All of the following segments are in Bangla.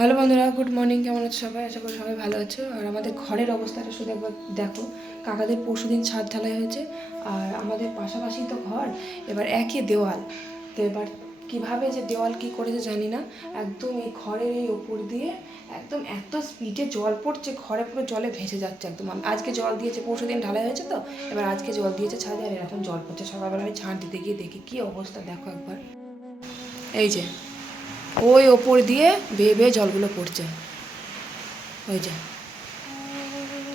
হ্যালো বন্ধুরা, গুড মর্নিং। কেমন আছো সবাই? আশা করি সবাই ভালো আছো। আর আমাদের ঘরের অবস্থাটা শুধু একবার দেখো। কাকাদের পরশুদিন ছাদ ঢালাই হয়েছে, আর আমাদের পাশাপাশি তো ঘর, এবার একই দেওয়াল। তো এবার কীভাবে যে দেওয়াল কি করেছে জানি না। একদম এই ঘরের এই ওপর দিয়ে একদম এত স্পিডে জল পড়ছে, ঘরে পুরো জলে ভেসে যাচ্ছে একদম। আজকে জল দিয়েছে পরশু দিন ঢালাই হয়েছে তো, এবার আজকে জল দিয়েছে ছাদে, আর এরকম জল পড়ছে। সকালবেলা আমি ছাদ দিতে গিয়ে দেখি কী অবস্থা, দেখো একবার। এই যে ওই ওপর দিয়ে বেয়ে বেয়ে জলগুলো পড়ছে। ওই যে।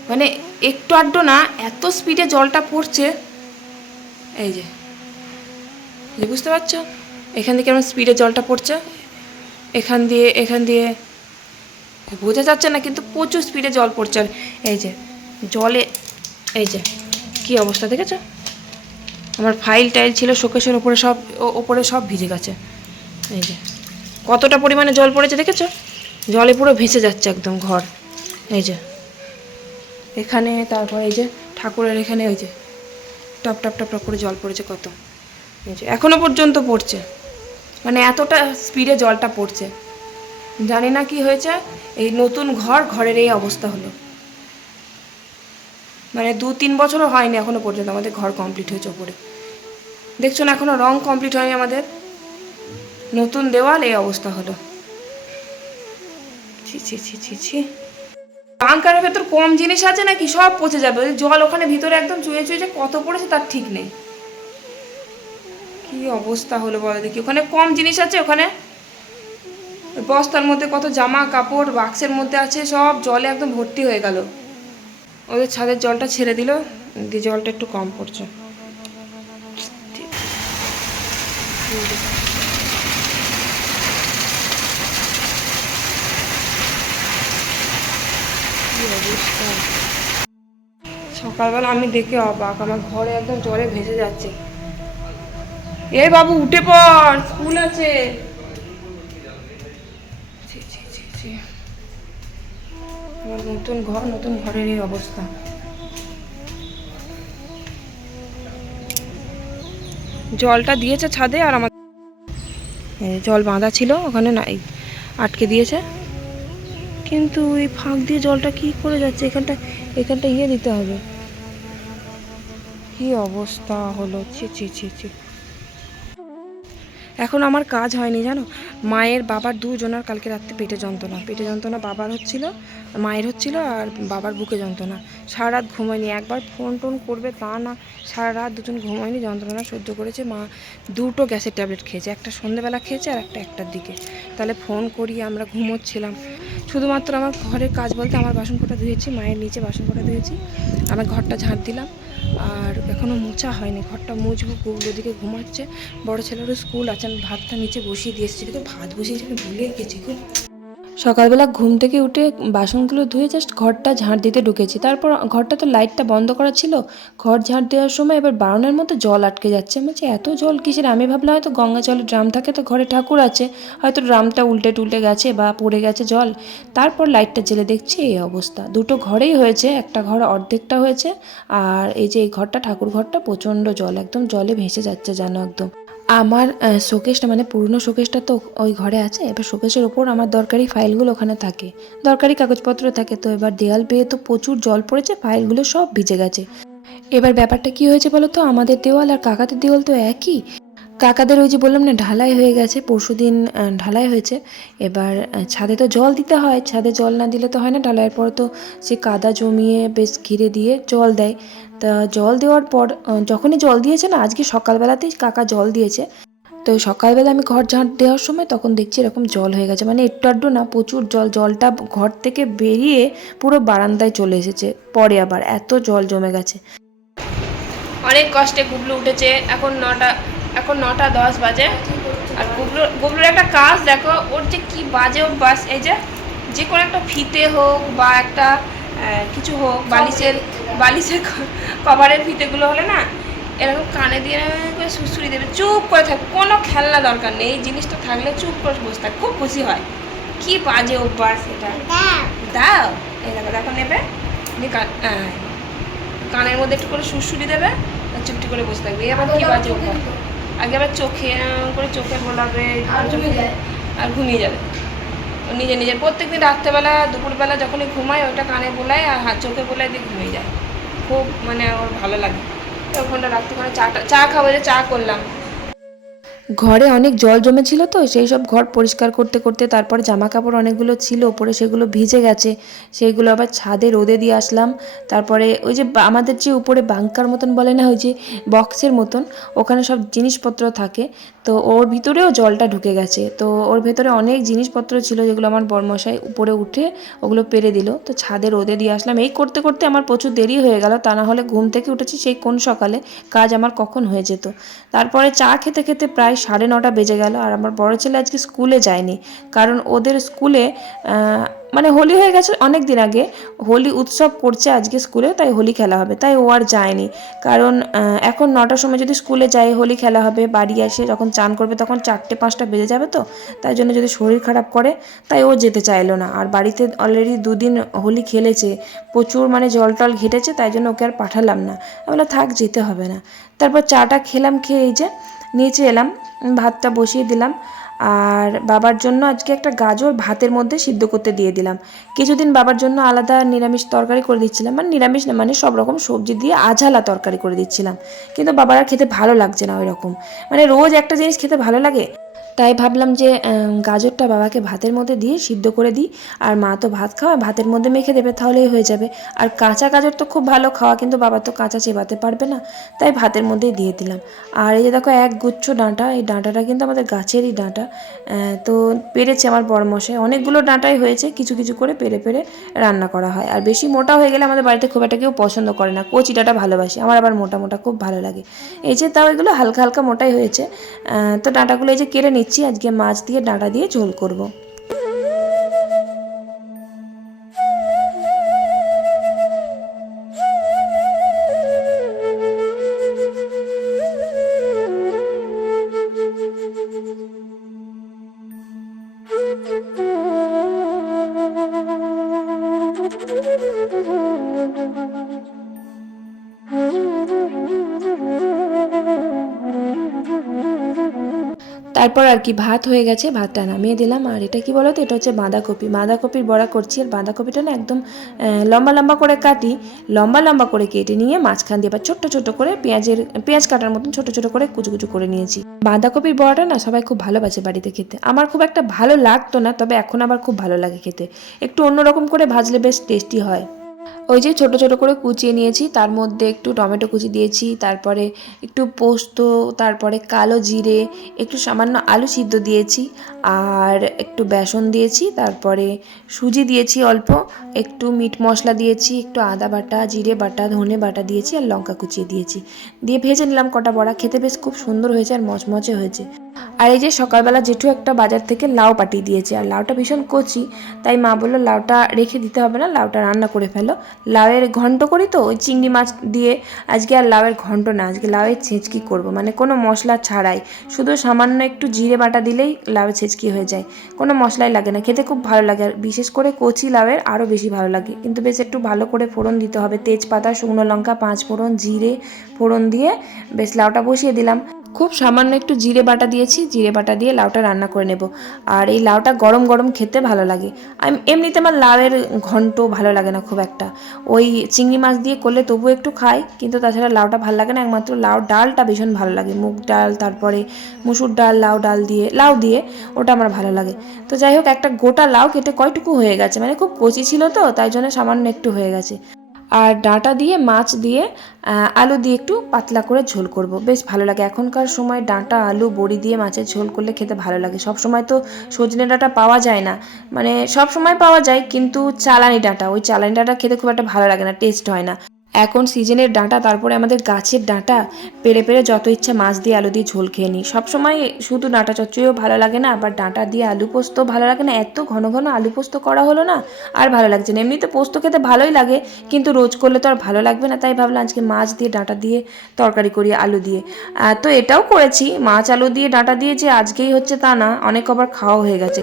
মানে একটু আড্ডো না, এত স্পিডে জলটা পড়ছে। এই যে। বুঝতে পারছ? এখান থেকে আমার স্পিডে জলটা পড়ছে। এখান দিয়ে এখান দিয়ে। বোঝা যাচ্ছে না, কিন্তু প্রচুর স্পিডে জল পড়ছে। আর এই যে, জলে, এই যে, কি অবস্থা দেখেছ? আমার ফাইল টাইল ছিল শোকেশের ওপরে সব ওপরে সব ভিজে গেছে। এই যে। কতটা পরিমাণে জল পড়েছে দেখেছ? জলে পুরো ভেসে যাচ্ছে একদম ঘর। এই যে, এখানে তারপর এই যে ঠাকুরের এখানে ওই যে টপ টপ টপ টপ করে জল পড়েছে কত। এই যে, এখনও পর্যন্ত পড়ছে। মানে এতটা স্পিডে জলটা পড়ছে। জানি না কি হয়েছে, এই নতুন ঘর, ঘরের এই অবস্থা হলো। মানে দু তিন বছরও হয়নি এখনও পর্যন্ত আমাদের ঘর কমপ্লিট হয়েছে ওপরে। দেখছ না এখনও রং কমপ্লিট হয়নি আমাদের। নতুন দেওয়াল, এই অবস্থা হলো। বাংকারের ভেতর কম জিনিস আছে নাকি? সব পচে যাবে। জল ওখানে ভিতরে একদম চুয়ে চুয়ে যে কত পড়েছে তার ঠিক নেই। কি অবস্থা হলো বলো দেখি। ওখানে কম জিনিস আছে, ওখানে? বস্তার মধ্যে কত জামা কাপড়, বাক্সের মধ্যে আছে, সব জলে একদম ভর্তি হয়ে গেল। ওদের ছাদের জলটা ছেড়ে দিল। দিয়ে জলটা একটু কম পড়ছে। ঠিক। অবস্থা? সকালবেলা আমি দেখে অবাক, আমার ঘরে একদম জলে ভেসে যাচ্ছে। এই বাবু, উঠে পড়, স্কুল আছে। আমার নতুন ঘর, নতুন ঘরের এই অবস্থা। জলটা দিয়েছে ছাদে আর আমার জল বাঁধা ছিল, ওখানে নাই আটকে দিয়েছে। কিন্তু এই ফাঁক দিয়ে জলটা কি করে যাচ্ছে? এখানটা এখানটা ইয়ে দিতে হবে। কি অবস্থা হলো? ছি ছি ছি ছি। এখন আমার কাজ হয়নি জানো? মায়ের বাবার দুজনার কালকে রাত্রে পেটে যন্ত্রণা। পেটে যন্ত্রণা বাবার হচ্ছিল মায়ের হচ্ছিল আর বাবার বুকে যন্ত্রণা। সারা রাত ঘুমায়নি। একবার ফোন টোন করবে তা না সারা রাত দুজন ঘুমায়নি যন্ত্রণা সহ্য করেছে। মা দুটো গ্যাসের ট্যাবলেট খেয়েছে একটা সন্ধেবেলা খেয়েছে আর একটা একটার দিকে। তাহলে ফোন করি আমরা ঘুমোচ্ছিলাম। শুধুমাত্র আমার ঘরের কাজ বলতে আমার বাসন কটা ধুয়েছি, মায়ের নিচে বাসন কটা ধুয়েছি। আমার ঘরটা ঝাঁট দিলাম আর এখনও মোছা হয়নি। ঘরটা মুছবো গুগল ওদিকে ঘুমাচ্ছে। বড় ছেলেরও স্কুল আছে, আমি ভাতটা নিচে বসিয়ে দিয়ে এসেছি। কিন্তু ভাত বসিয়েছি আমি ভুলে গেছি গো। সকালবেলা ঘুম থেকে উঠে বাসনগুলো ধুয়ে জাস্ট ঘরটা ঝাঁট দিতে ঢুকেছি। তারপর ঘরটা তো লাইটটা বন্ধ করা ছিল, ঘর ঝাঁট দেওয়ার সময় এবার বারণের মধ্যে জল আটকে যাচ্ছে। আমি বলছি, এত জল কিসের? আমি ভাবলাম, হয়তো গঙ্গা জলের ড্রাম থাকে, তো ঘরে ঠাকুর আছে। হয়তো ড্রামটা উল্টে টুলটে গেছে বা পড়ে গেছে জল। তারপর লাইটটা জেলে দেখছি এই অবস্থা। দুটো ঘরেই হয়েছে, একটা ঘর অর্ধেকটা হয়েছে, আর এই যে এই ঘরটা, ঠাকুর ঘরটা প্রচণ্ড জল, একদম জলে ভেসে যাচ্ছে যেন একদম। আমার শোকেসটা মানে পুরনো শোকেসটা তো ওই ঘরে আছে। এবার শোকেসের ওপর আমার দরকারি ফাইলগুলো ওখানে থাকে। দরকারি কাগজপত্র থাকে। তো এবার দেয়াল পেয়ে তো প্রচুর জল পড়েছে, ফাইলগুলো সব ভিজে গেছে। এবার ব্যাপারটা কি হয়েছে বলো তো? আমাদের দেওয়াল আর কাকাদের দেওয়াল তো একই। কাকাদের ওই যে বললাম না ঢালাই হয়ে গেছে পরশুদিন আহ, ঢালাই হয়েছে। এবার ছাদে তো জল দিতে হয় ছাদে জল না দিলে তো হয় না ঢালাইয়ের পর তো সে কাদা জমিয়ে বেশ ঘিরে দিয়ে জল দেয়। তা জল দেওয়ার পর যখনই জল দিয়েছে না আজকে সকালবেলাতেই কাকা জল দিয়েছে। তো সকালবেলা আমি ঘর ঝাঁট দেওয়ার সময় তখন দেখছি এরকম জল হয়ে গেছে মানে একটু আড্ডু না প্রচুর জল জলটা ঘর থেকে বেরিয়ে পুরো বারান্দায় চলে এসেছে পরে আবার এত জল জমে গেছে। অনেক কষ্টে গুবলু উঠেছে এখন নটা এখন নটা দশ বাজে। আর গুবলু গুবলুর একটা কাজ দেখো ওর যে কি বাজে অভ্যাস এই যে যে কোনো একটা ফিতে হোক বা একটা কিছু হোক বালিশের বালিশের কভারের ফিতেগুলো হলে না এরকম কানে দিয়ে করে সুসুরি দেবে চুপ করে থাকবে কোনো খেলনা দরকার নেই এই জিনিসটা থাকলে চুপ করে বসে থাক খুব খুশি হয়। কি বাজে অভ্যাস এটা। দাও এই দেখো দেখো নেবে কানের মধ্যে একটু করে সুরসুরি দেবে আর চুপটি করে বসে থাকবে এই কি বাজে অভ্যাস? আগে আবার চোখে করে চোখে বোলাবে আর ঘুমিয়ে যাবে। নিজে নিজের প্রত্যেকদিন রাত্রেবেলা, দুপুরবেলা যখনই ঘুমায়, ওটা কানে বোলায় আর হাত চোখে বোলায় দিয়ে ঘুমিয়ে যায়। খুব মানে ওর ভালো লাগে। ওখানটা রাত্রিবেলা চাটা চা খাব যে চা করলাম। ঘরে অনেক জল জমেছিল তো, সেই সব ঘর পরিষ্কার করতে করতে তারপর জামা কাপড় অনেকগুলো ছিল, ওপরে সেগুলো ভিজে গেছে, সেইগুলো আবার ছাদে রোদে দিয়ে আসলাম। তারপরে ওই যে আমাদের যে উপরে বাংকার মতন বলে না, ওই যে বক্সের মতন, ওখানে সব জিনিসপত্র থাকে, তো ওর ভিতরেও জলটা ঢুকে গেছে। তো ওর ভেতরে অনেক জিনিসপত্র ছিল যেগুলো আমার বরমশাই উপরে উঠে ওগুলো পেরে দিল। তো ছাদে রোদে দিয়ে আসলাম। এই করতে করতে আমার প্রচুর দেরি হয়ে গেল, তা না হলে ঘুম থেকে উঠেছি সেই কোন সকালে, কাজ আমার কখন হয়ে যেত। তারপরে চা খেতে খেতে প্রায় সাড়ে নটা বেজে গেল আর আমার বড় ছেলে আজকে স্কুলে যায়নি। কারণ ওদের স্কুলে মানে হোলি হয়ে গেছে অনেক দিন আগে। হোলি উৎসব করছে আজকে স্কুলে, তাই হোলি খেলা হবে। তাই ও আর যায়নি। কারণ এখন নটার সময় যদি স্কুলে যায় হোলি খেলা হবে, বাড়ি এসে যখন চান করবে তখন চারটে, পাঁচটা বেজে যাবে তো। তাই জন্য যদি শরীর খারাপ করে, তাই ও যেতে চাইলো না। আর বাড়িতে অলরেডি দুদিন হোলি খেলেছে। প্রচুর মানে জল টল ঘেটেছে, তাই জন্য ওকে আর পাঠালাম না। আমি বললাম, থাক, যেতে হবে না। তারপর চাটা খেলাম, খেয়ে এই যে নিচে এলাম, ভাতটা বসিয়ে দিলাম। আর বাবার জন্য আজকে একটা গাজর ভাতের মধ্যে সিদ্ধ করতে দিয়ে দিলাম। কিছুদিন বাবার জন্য আলাদা নিরামিষ তরকারি করে দিচ্ছিলাম। মানে নিরামিষ না মানে সব রকম সবজি দিয়ে আঝালা তরকারি করে দিচ্ছিলাম। কিন্তু বাবার আর খেতে ভালো লাগছে না ওই রকম মানে রোজ একটা জিনিস খেতে ভালো লাগে তাই ভাবলাম যে গাজরটা বাবাকে ভাতের মধ্যে দিয়ে সিদ্ধ করে দিই। আর মা তো ভাত খাওয়া, ভাতের মধ্যে মেখে দেবে তাহলেই হয়ে যাবে। আর কাঁচা গাজর তো খুব ভালো খাওয়া, কিন্তু বাবা তো কাঁচা চেবাতে পারবে না। তাই ভাতের মধ্যেই দিয়ে দিলাম। আর এই যে দেখো, এক গুচ্ছ ডাঁটা, এই ডাঁটাটা কিন্তু আমাদের গাছেরই ডাঁটা। তো পেরেছে আমার মশাই অনেকগুলো ডাঁটাই হয়েছে, কিছু কিছু করে পেরে পেরে রান্না করা হয়। আর বেশি মোটা হয়ে গেলে আমাদের বাড়িতে খুব একটা কেউ পছন্দ করে না। কচি ডাঁটা ভালোবাসি, আমার আবার মোটা মোটা খুব ভালো লাগে। এই যে তাও এগুলো হালকা হালকা মোটাই হয়েছে। তো ডাঁটাগুলো এই যে কেটে নিচ্ছি আজকে মাছ দিয়ে ডাঁটা দিয়ে ঝোল করব। তারপর আর কি ভাত হয়ে গেছে, ভাতটা নামিয়ে দিলাম। আর এটা কি বলো তো এটা হচ্ছে বাঁধাকপি। বাঁধাকপির বড়া করছি। আর বাঁধাকপিটা না একদম লম্বা লম্বা করে কাটি, লম্বা লম্বা করে কেটে নিয়ে মাঝখান দিয়ে এবার ছোট্ট ছোট্ট করে পেঁয়াজের, পেঁয়াজ কাটার মতন ছোট ছোট করে কুচু কুচু করে নিয়েছি। বাঁধাকপির বড়াটা না সবাই খুব ভালোবাসে বাড়িতে খেতে। আমার খুব একটা ভালো লাগতো না, তবে এখন আবার খুব ভালো লাগে খেতে। একটু অন্যরকম করে ভাজলে বেশ টেস্টি হয়। ওই যে ছোট ছোট করে কুচিয়ে নিয়েছি, তার মধ্যে একটু টমেটো কুচি দিয়েছি, তারপরে একটু পোস্ত, তারপরে কালো জিরে, একটু সামান্য আলু সিদ্ধ দিয়েছি, আর একটু বেসন দিয়েছি, তারপরে সুজি দিয়েছি অল্প, একটু মিট মশলা দিয়েছি, একটু আদা বাটা, জিরে বাটা, ধনে বাটা দিয়েছি, আর লঙ্কা কুচিয়ে দিয়েছি। দিয়ে ভেজে নিলাম কটা বড়া, খেতে বেশ খুব সুন্দর হয়েছে আর মচমচে হয়েছে। আর এই যে সকালবেলা জেঠু একটা বাজার থেকে লাউ পাঠিয়ে দিয়েছে, আর লাউটা ভীষণ কচি, তাই মা বলল লাউটা রেখে দিতে হবে না, লাউটা রান্না করে ফেলো। লাউয়ের ঘন্ট করি তো, ওই চিংড়ি মাছ দিয়ে, আজকে আর লাউয়ের ঘন্ট না, আজকে লাউয়ের ছেঁচকি করব মানে কোনো মশলা ছাড়াই। শুধু সামান্য একটু জিরে বাটা দিলেই লাউয়ের ছেঁচকি হয়ে যায়, কোনো মশলাই লাগে না, খেতে খুব ভালো লাগে, আর বিশেষ করে কচি লাউয়ের আরও বেশি ভালো লাগে। কিন্তু বেশ একটু ভালো করে ফোড়ন দিতে হবে, তেজপাতা, শুকনো লঙ্কা পাঁচ ফোড়ন জিরে ফোড়ন দিয়ে বেশ লাউটা বসিয়ে দিলাম। খুব সামান্য একটু জিরে বাটা দিয়েছি, জিরে বাটা দিয়ে লাউটা রান্না করে নেব। আর এই লাউটা গরম গরম খেতে ভালো লাগে। আমি, এমনিতে আমার লাউয়ের ঘন্ট ভালো লাগে না খুব একটা। ওই চিংড়ি মাছ দিয়ে করলে তবু একটু খাই কিন্তু তাছাড়া লাউটা ভালো লাগে না। একমাত্র লাউ ডালটা ভীষণ ভালো লাগে। মুগ ডাল, তারপরে মুসুর ডাল, লাউ ডাল দিয়ে, লাউ দিয়ে ওটা আমার ভালো লাগে। তো যাই হোক, একটা গোটা লাউ কেটে কয়টুকু হয়ে গেছে? মানে খুব কচি ছিল তো, তাই জন্য সামান্য একটু হয়ে গেছে। আর ডাঁটা দিয়ে, মাছ দিয়ে আলু দিয়ে একটু পাতলা করে ঝোল করব। বেশ ভালো লাগে। এখনকার সময় ডাঁটা, আলু, বড়ি দিয়ে মাছের ঝোল করলে খেতে ভালো লাগে। সব সময় তো সজনে ডাঁটা পাওয়া যায় না। মানে সব সময় পাওয়া যায়, কিন্তু চালানি ডাঁটা, ওই চালানি ডাঁটা খেতে খুব একটা ভালো লাগে না টেস্ট হয় না। এখন সিজনের ডাঁটা, তারপরে আমাদের গাছের ডাঁটা, পেরে পেরে যত ইচ্ছা মাছ দিয়ে আলু দিয়ে ঝোল খেয়ে নিই। সবসময় শুধু ডাঁটা চচ্চড়িও ভালো লাগে না, আবার ডাঁটা দিয়ে আলু পোস্ত ভালো লাগে না, এত ঘন ঘন আলু পোস্ত করা হলো না, আর ভালো লাগছে না। এমনিতে পোস্ত খেতে ভালোই লাগে, কিন্তু রোজ করলে তো আর ভালো লাগবে না, তাই ভাবলাম আজকে মাছ দিয়ে ডাঁটা দিয়ে তরকারি করি আলু দিয়ে। তো এটাও করেছি, মাছ আলু দিয়ে ডাঁটা দিয়ে যে আজকেই হচ্ছে তা না, অনেক আবার খাওয়া হয়ে গেছে।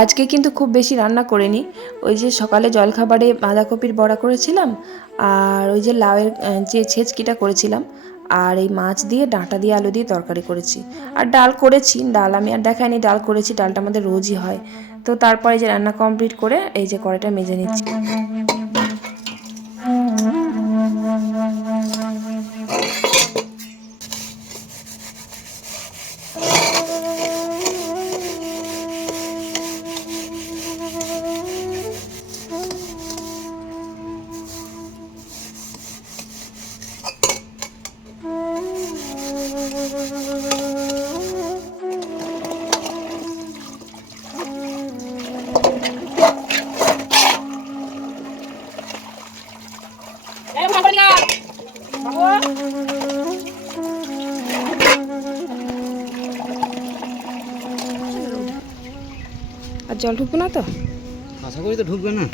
আজকে কিন্তু খুব বেশি রান্না করিনি। ওই যে সকালে জলখাবারে বাঁধাকপির বড়া করেছিলাম আর ওই যে লাউয়ের যে ছেচকিটা করেছিলাম। আর এই মাছ দিয়ে ডাঁটা দিয়ে আলু দিয়ে তরকারি করেছি। আর ডাল করেছি, ডাল আমি আর দেখাইনি, ডাল করেছি, ডালটা আমাদের রোজই হয়। তো তারপরে যে রান্না কমপ্লিট করে এই যে কড়াইটা মেজে নিচ্ছি। জল ঢুকবো না তো? আশা করি তো ঢুকবে না।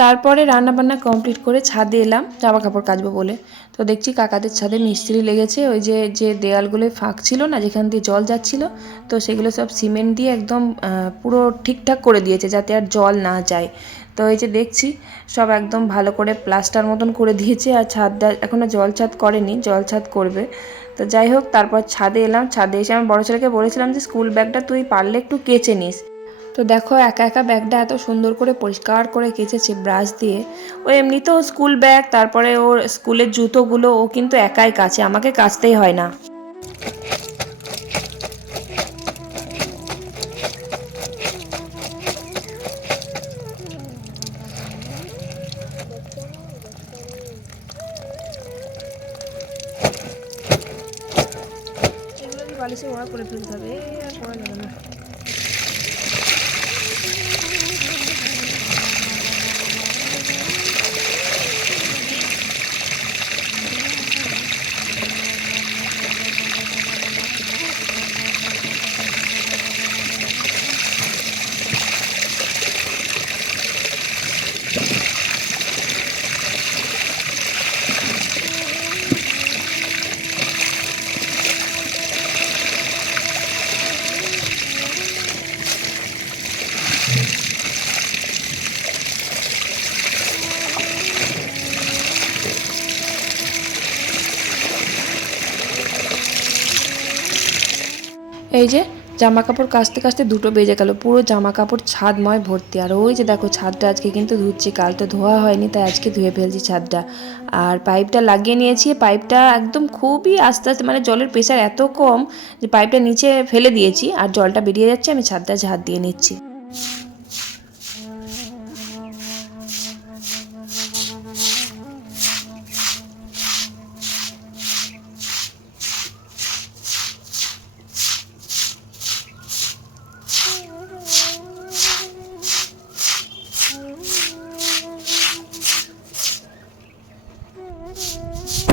তারপরে রান্না বান্না কমপ্লিট করে ছাদে এলাম জামা কাপড় কাচবো বলে। তো দেখছি কাকাদের ছাদে মিস্ত্রি লেগেছে ওই যে যে দেয়ালগুলোয় ফাঁক ছিল না যেখান দিয়ে জল যাচ্ছিল তো সেগুলো সব সিমেন্ট দিয়ে একদম পুরো ঠিকঠাক করে দিয়েছে যাতে আর জল না যায়। তো এই যে দেখছি সব একদম ভালো করে প্লাস্টার মতন করে দিয়েছে আর ছাদটা এখনও জল ছাদ করেনি জল ছাদ করবে। তো যাই হোক, তারপর ছাদে এলাম। ছাদে এসে আমি বড়ো ছেলেকে বলেছিলাম যে, স্কুল ব্যাগটা তুই পারলে একটু কেচে নিস। তো দেখো, একা একা ব্যাগটা এত সুন্দর করে পরিষ্কার করে কেচেছে ব্রাশ দিয়ে। ও এমনিতেও স্কুল ব্যাগ, তারপরে ওর স্কুলের জুতোগুলো ও কিন্তু একাই কাছে, আমাকে কাচতেই হয় না। বালিশে ওরা করে ফেলতে হবে আর করা যাবে না এই যে জামা কাপড় কাচতে কাচতে দুটো বেজে গেল, পুরো জামা কাপড় ছাদময় ভর্তি। আর ওই যে দেখো, ছাদটা আজকে কিন্তু ধুচ্ছি, কাল তো ধোয়া হয়নি, তাই আজকে ধুয়ে ফেলছি ছাদটা। আর পাইপটা লাগিয়ে নিয়েছি, পাইপটা একদম খুবই আস্তে আস্তে মানে জলের প্রেশার এত কম যে পাইপটা নিচে ফেলে দিয়েছি, আর জলটা বেরিয়ে যাচ্ছে, আমি ছাদটা ঝাড় দিয়ে নিচ্ছি।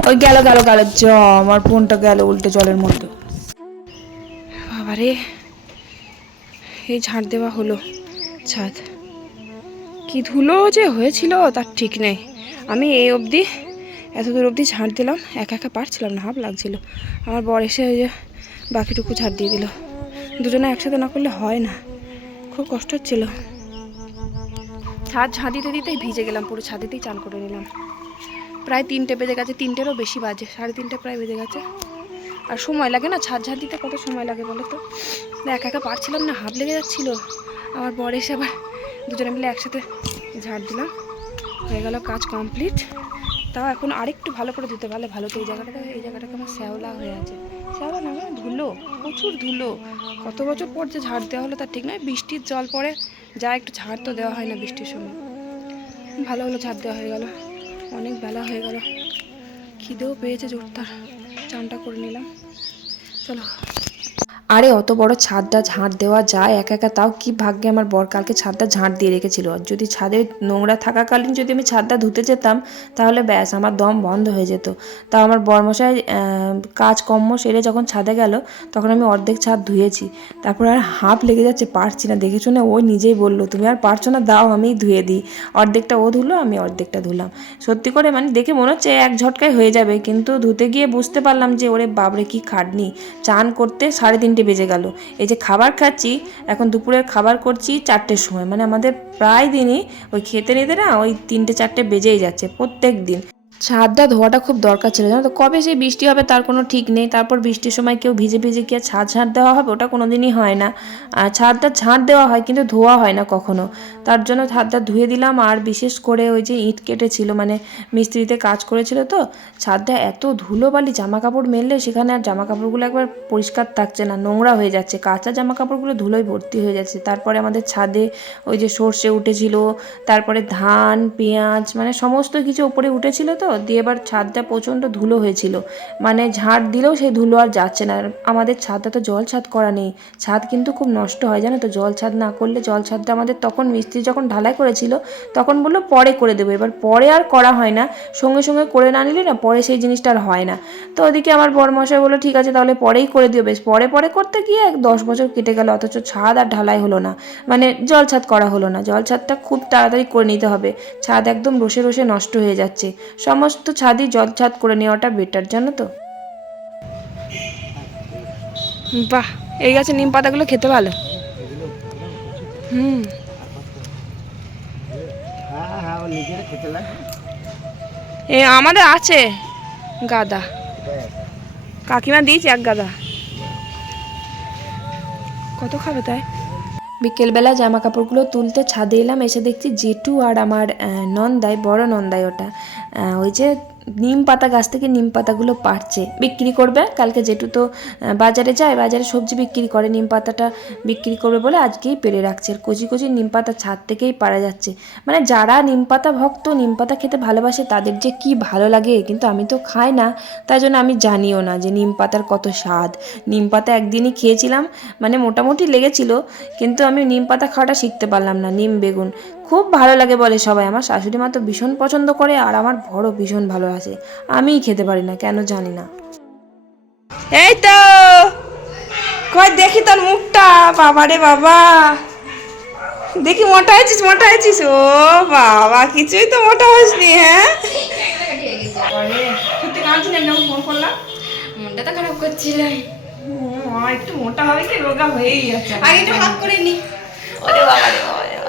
ওই গেল গেল গেল, জ, আমার ফোনটা গেল উল্টে জলের মধ্যে। বাবারে, এই ঝাড় দেওয়া হলো। ছাদ কি ধুলো যে হয়েছিল, তার ঠিক নেই। আমি এই অবধি, এত দূর অবধি ঝাড় দিলাম, একা একা পারছিলাম না হাফ লাগছিল। আমার বর এসে ওই যে বাকিটুকু ঝাড় দিয়ে দিল। দুজনে একসাথে না করলে হয় না। খুব কষ্ট হচ্ছিল। ছাদ ঝাঁ দিতে দিতেই ভিজে গেলাম, পুরো ছাদেতেই চান করে নিলাম। প্রায় তিনটে বেজে গেছে, তিনটেরও বেশি বাজে, সাড়ে তিনটে প্রায় বেজে গেছে। আর সময় লাগে না ছাদ ঝাড় দিতে কত সময় লাগে বলো তো? একা একা পারছিলাম না, হাত লেগে যাচ্ছিল। আমার বর এসে আবার দুজনে মিলে একসাথে ঝাড় দিলাম। হয়ে গেল কাজ কমপ্লিট। তাও এখন আরেকটু ভালো করে ধুতে পারলে ভালো তো এই জায়গাটাতে এই জায়গাটাকে আমার শ্যাওলা হয়ে আছে। শ্যাওলা না মানে ধুলো, প্রচুর ধুলো। কত বছর পর যে ঝাড় দেওয়া হলো তার ঠিক নয়, বৃষ্টির জল পড়ে যা একটু ঝাড় তো দেওয়া হয় না বৃষ্টির সময়। ভালো হলো ঝাড় দেওয়া হয়ে গেল। অনেক বেলা হয়ে গেল। খিদেও পেয়েছে জোরদার চানটা করে নিলাম। চলো। আরে অত বড় ছাদটা ঝাঁট দেওয়া যায় একা একা তাও কি ভাগ্যে আমার বর কালকে ছাদটা ঝাঁট দিয়ে রেখেছিল? যদি ছাদে নোংরা থাকাকালীন যদি আমি ছাদটা ধুতে যেতাম তাহলে ব্যাস আমার দম বন্ধ হয়ে যেত। তাও আমার বরমশাই আহ, কাজ কম্ম সেরে যখন ছাদে গেল তখন আমি অর্ধেক ছাদ ধুয়েছি। তারপর আর হাঁপ লেগে যাচ্ছে পারছি না। দেখে শুনে ও নিজেই বলল তুমি আর পারছ না দাও আমি ধুয়ে দিই। অর্ধেকটা ও ধুলো আমি অর্ধেকটা ধুলাম। সত্যি করে মানে দেখে মনে হচ্ছে এক ঝটকায় হয়ে যাবে কিন্তু ধুতে গিয়ে বুঝতে পারলাম যে ওরে বাবরে কি খাটনি। চান করতে সাড়ে তিনটে বেজে গেল। এই যে খাবার খাচ্ছি, এখন দুপুরের খাবার করছি চারটের সময়। মানে আমাদের প্রায় দিনই ওই খেতে নিতে না ওই তিনটে চারটে বেজেই যাচ্ছে প্রত্যেক দিন। ছাদটা ধোয়াটা খুব দরকার ছিল, জানো তো? কবে সেই বৃষ্টি হবে তার কোনো ঠিক নেই। তারপর বৃষ্টির সময় কেউ ভিজে ভিজে কি আর ছাদ ঝাঁট দেওয়া হবে? ওটা কোনো দিনই হয় না। আর ছাদটা ঝাঁট দেওয়া হয়, কিন্তু ধোয়া হয় না কখনো। তার জন্য ছাদটা ধুয়ে দিলাম আর বিশেষ করে ওই যে ইট কেটেছিল মানে মিস্ত্রিতে কাজ করেছিল তো, ছাদটা এত ধুলোবালি জামা কাপড় মেললে সেখানে আর জামা কাপড়গুলো একবার পরিষ্কার থাকছে না, নোংরা হয়ে যাচ্ছে। কাঁচা জামা কাপড়গুলো ধুলোয় ভর্তি হয়ে যাচ্ছে। তারপরে আমাদের ছাদে ওই যে সর্ষে উঠেছিল, তারপরে ধান, পেঁয়াজ মানে সমস্ত কিছু উপরে উঠেছিল তো দিয়ে এবার ছাদটা প্রচণ্ড ধুলো হয়েছিল। মানে ঝাঁট দিলেও সেই ধুলো আর যাচ্ছে না। আমাদের ছাদটা তো জল ছাদ করা নেই। ছাদ কিন্তু খুব নষ্ট হয়, জানো তো? জল ছাদ না করলে জল ছাদটা আমাদের তখন মিস্ত্রি যখন ঢালাই করেছিল, তখন বলল পরে করে দেবো। এবার পরে আর করা হয় না। সঙ্গে সঙ্গে করে না নিলে না পরে সেই জিনিসটা আর হয় না। তো ওদিকে আমার বড়মশাই বলল, ঠিক আছে, তাহলে পরেই করে দিও। বেশ, পরে পরে করতে গিয়ে এক দশ বছর কেটে গেল, অথচ ছাদ আর ঢালাই হলো না। মানে জল ছাদ করা হলো না। জল ছাদটা খুব তাড়াতাড়ি করে নিতে হবে। ছাদ একদম রসে রসে নষ্ট হয়ে যাচ্ছে। সমস্ত ছাদই জল ছাদ করে নেওয়াটা বেটার জানো তো? বাহ, এই গাছে নিম পাতাগুলো খেতে ভালো। হুম। এ, আমাদের আছে গাদা। কাকিমা দিয়েছে এক গাদা। কত খাবে তাই? বিকেলবেলা জামা কাপড়গুলো তুলতে ছাদে এলাম, এসে দেখছি জেঠু আর আমার নন্দাই, বড় নন্দাই ওটা। ওই যে নিম পাতা গাছ থেকে নিম পাতাগুলো পাড়ছে বিক্রি করবে। কালকে জেঠু তো বাজারে যায়, বাজারে সবজি বিক্রি করে, নিম পাতাটা বিক্রি করবে বলে আজকেই পেরে রাখছে। আর কচি কচি নিম পাতা ছাদ থেকেই পাড়া যাচ্ছে। মানে যারা নিম পাতা ভক্ত, নিম পাতা খেতে ভালোবাসে, তাদের যে কি ভালো লাগে, কিন্তু আমি তো খাই না। তাই জন্য আমি জানিও না যে নিম পাতার কত স্বাদ। নিম পাতা একদিনই খেয়েছিলাম মানে মোটামুটি লেগেছিল, কিন্তু আমি নিম পাতা খাওয়াটা শিখতে পারলাম না, নিম, বেগুন। খুব ভালো লাগে বলে সবাই। আমার শাশুড়ি মা তো ভীষণ পছন্দ করে আর আমার বড় ভীষণ ভালো আছে। আমিই খেতে পারি না কেন জানি না। এই তো! কই দেখি তোর মুখটা বাবা রে বাবা। দেখি মোটা হয়েছিস মোটা হয়েছিস? ও বাবা কিছুই তো মোটা হসনি হ্যাঁ? সত্যি কাঁদছি না এমন ফোন করলাম মনটা তো খারাপ করছিল। একটু মোটা হবে কি? রোগা হয়েই যাচ্ছে আগে একটু হাত করে নি। ওরে বাবা রে বাবা।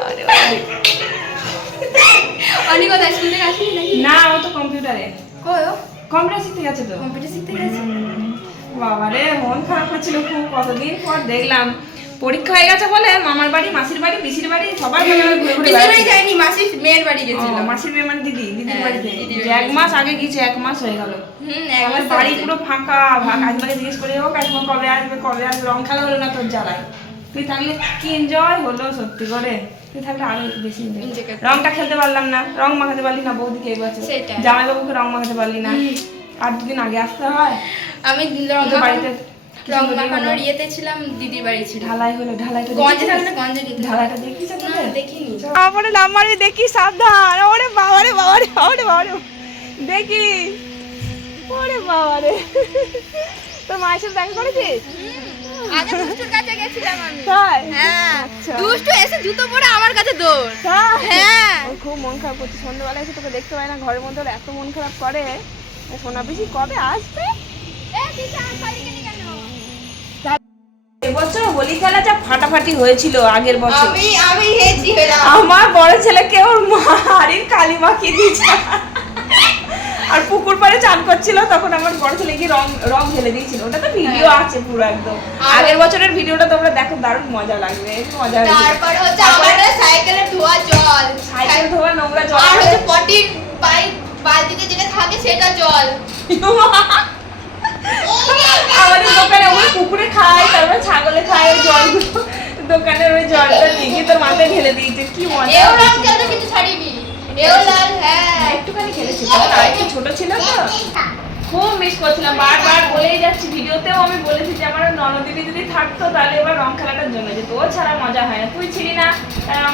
অনেক কথা স্কুল থেকে আসিনি নাকি না ও তো কম্পিউটারে কই কম্পিউটার শিখতে গেছে তো। কম্পিউটার শিখতে গেছে? বাবা রে মন খারাপ করছিল খুব। কতদিন পর দেখলাম। পরীক্ষা হয়ে গেছে বলে মামার বাড়ি মাসির বাড়ি পিসির বাড়ি সবার বাড়ি ঘুরে ঘুরে। মাসির মেয়ের বাড়ি গেছিল। মাসির মেয়ে মানে দিদি দিদির হ্যাঁ, বাড়িতে। এক মাস আগে গিয়েছে এক মাস হয়ে গেল। হুম বাড়ি পুরো ফাঁকা কাকিমাকে জিজ্ঞেস করে ও কাকিমা কবে আসবে কবে আসবে? রং খেলা হলো না তোর জ্বালায়? তুই থাকলে কি এনজয় হলো সত্যি করে? তুই থাকলে আরও বেশি। রংটা খেলতে পারলাম না রং মাখাতে পারলি না বৌদিকে এই বছর সেটাই। জামাইবাবুকে রং মাখাতে পারলি না। আর দুদিন আগে আসতে হয়। আমি বাড়িতে রং মাখানোর ইয়েতে ছিলাম দিদির বাড়ি ছিল। ঢালাই হলো ঢালাইটা গঞ্জে থাকলে গঞ্জে ঢালাইটা দেখিস না দেখিনি। দেখি সাবধান। ওরে বাবারে বাবারে দেখি। ওরে বাবারে। তোর মায়ের সাথে দেখা করেছিস? আগে কাছে গেছিলাম আমি। হ্যাঁ। দুষ্টু এসে জুতো পরে আমার কাছে দৌড়। হ্যাঁ। খুব মন খারাপ করছে। সন্ধ্যাবেলা এসে তোকে দেখতে পাই না ঘরের মধ্যে ওর এত মন খারাপ করে। সোনা পিসি কবে আসবে? এবছর হোলি খেলা যা ফাটাফাটি হয়েছিল আগের বছর। আমি আমি হেজি হলাম। আমার বড় ছেলেকে ওর মা হাড়ির কালি মাখিয়ে দিয়েছে। আর পুকুর পাড়ে চান করছিল তখন আমার বড় ছেলে গিয়ে রং রং ঢেলে দিয়েছিল। ওটা তো ভিডিও আছে পুরো একদম। আগের বছরের ভিডিওটা তোমরা দেখো দারুণ মজা লাগবে মজা তারপরে হচ্ছে আমার সাইকেলের ধোয়া জল। সাইকেল ধোয়া নোংরা জল। আর হচ্ছে পটির পাইপ বালতিতে যেটা থাকে সেটা জল। আমাদের দোকানে ওই পুকুরে খায় তারপরে ছাগলে খায় ওই জলগুলো। দোকানের ওই জলটা নিয়ে তোর মাথায় ঢেলে দিয়েছে কি মজা। হয়েছিল। জল ছাড়িনি? হ্যাঁ একটুখানি খেলেছি আর একটু ছিল তো। খুব মিস করছিলাম। বলেই যাচ্ছি, ভিডিওতেও আমি বলেছি যে আমার যদি থাকতো, তাহলে এবার খেলাটার জন্য ছাড়া মজা হয় না, তুই ছিলি না।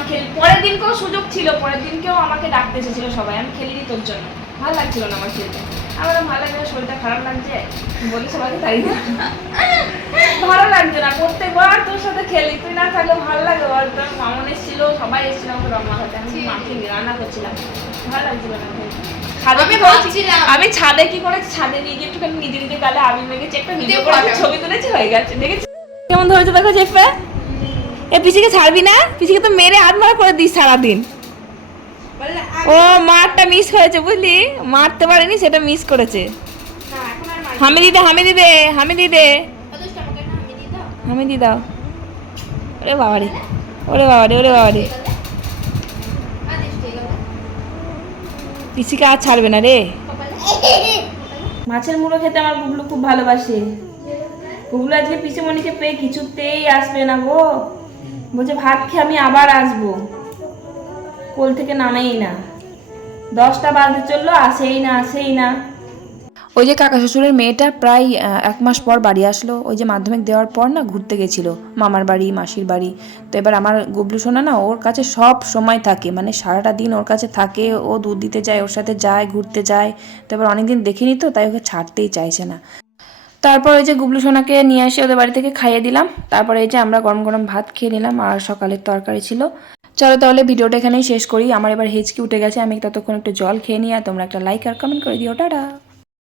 খেলি পরের দিনকেও সুযোগ ছিল, পরের দিনকেও আমাকে ডাকতে এসেছিল সবাই। আমি খেলিনি তোর জন্য। ভালো লাগছিল না আমার খেলতে আমার ভালো লাগছে শরীরটা খারাপ লাগছে। বলি সবাইকে তাই না? ভালো লাগছে না প্রত্যেকবার তোর সাথে খেলি। তুই না থাকলে ভালো লাগে বল তোর মামন এসেছিল সবাই এসেছিল আমাকে রং মাখাতে আমি মাকে রান্না করছিলাম। ভালো লাগছিল না। আমি ছাদে কি করে ছাদে নিয়ে গিয়ে একটুখানি নিজে নিজে গালে আমি মেখেছি একটা ভিডিও করে ছবি তুলেছি হয়ে গেছে। দেখেছি? কেমন ধরেছে দেখো চেপে? এ পিসিকে ছাড়বি না? পিসিকে তো মেরে হাত মারা করে দিস সারাদিন। ও মারটা মিস হয়েছে বুঝলি? মারতে পারেনি সেটা মিস করেছে। না এখন আর মার হামি দিদে হামি দিদে হামি দিদে হামি দি দাও? ওরে বাবারে ওরে বাবারে ওরে বাবারে। পিসিকে আর ছাড়বে না রে। মাছের মুড়ো খেতে আমার গুবলু খুব ভালোবাসে। গুবলু আজকে পিসিমণিকে পেয়ে কিছুতেই আসবে না গো। বলছে ভাত খেয়ে আমি আবার আসব। কোল থেকে নামেই না। দশটা বাজতে চলল, আসেই না আসেই না। ওই যে কাকা শ্বশুরের মেয়েটা প্রায় এক মাস পর বাড়ি আসলো। ওই যে মাধ্যমিক দেওয়ার পর না ঘুরতে গেছিল, মামার বাড়ি, মাসির বাড়ি। তো এবার আমার গুবলু সোনা না ওর কাছে সব সময় থাকে। মানে সারাটা দিন ওর কাছে থাকে, ও দুধ দিতে যায়, ওর সাথে যায়, ঘুরতে যায়। তো এবার অনেকদিন দেখিনি তো, তাই ওকে ছাড়তেই চাইছে না। তারপর ওই যে গুবলু সোনাকে নিয়ে এসে ওদের বাড়ি থেকে খাইয়ে দিলাম। তারপরে এই যে আমরা গরম গরম ভাত খেয়ে নিলাম, আর সকালের তরকারি ছিল। চলো তাহলে ভিডিওটা এখানেই শেষ করি। আমার এবার হেঁচকি উঠে গেছে, আমি ততক্ষণ একটু জল খেয়ে নিই আর তোমরা একটা লাইক আর কমেন্ট করে দিও। টাটা!